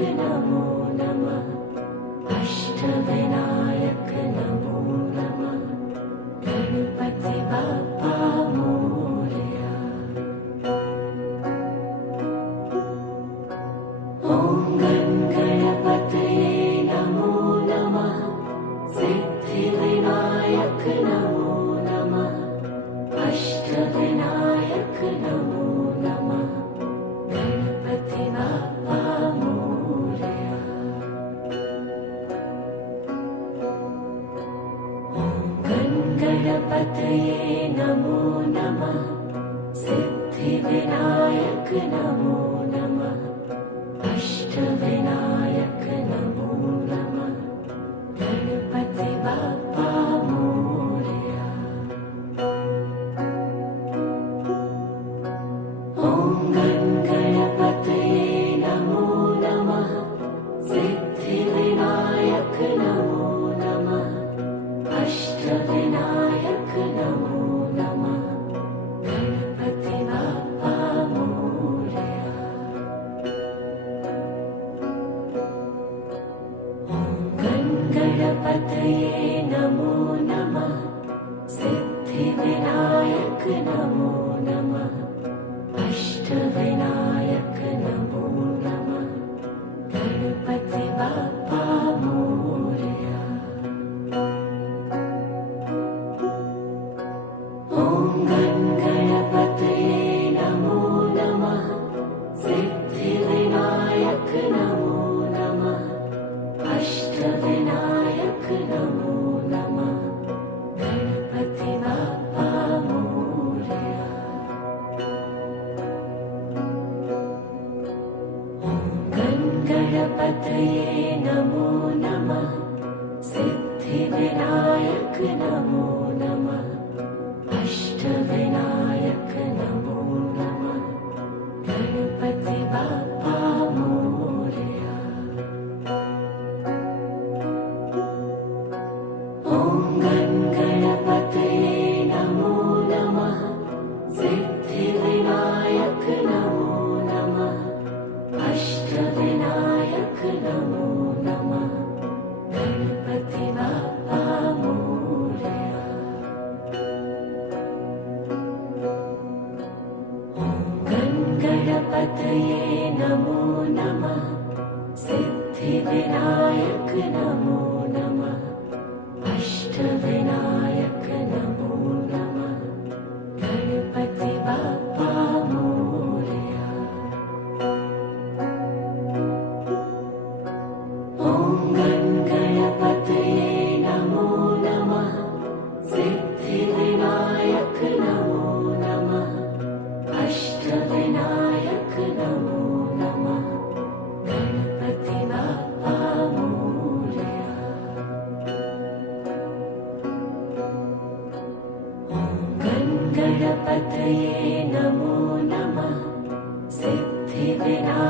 Namu விநாயக்கு நமோ नमो नमः। सिद्धिविनायक नमो पतये नमो नमः। सिद्धिविनायक नमो नमः। अष्टमे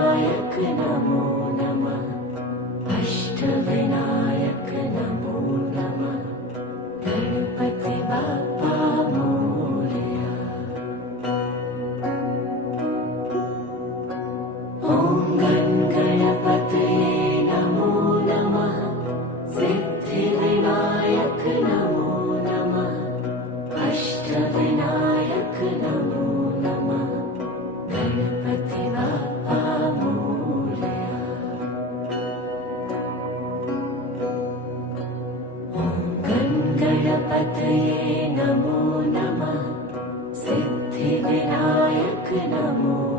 अष्टविनायक नमो नमः। अष्टविनायक नमो। नमः गणपति पा मोरया विनायक नमो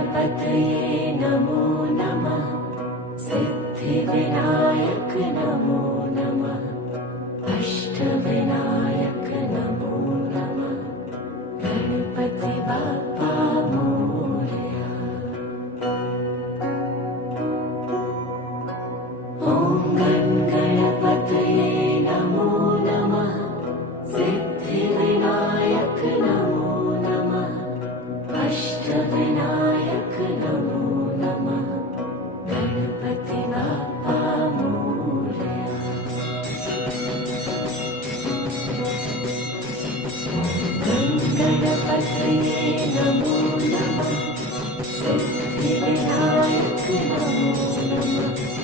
गणपतये नमो नमः। सिद्धिविनायक नमो नमः। अष्टविनायक नमो नमः। गणपति पापा Thank you.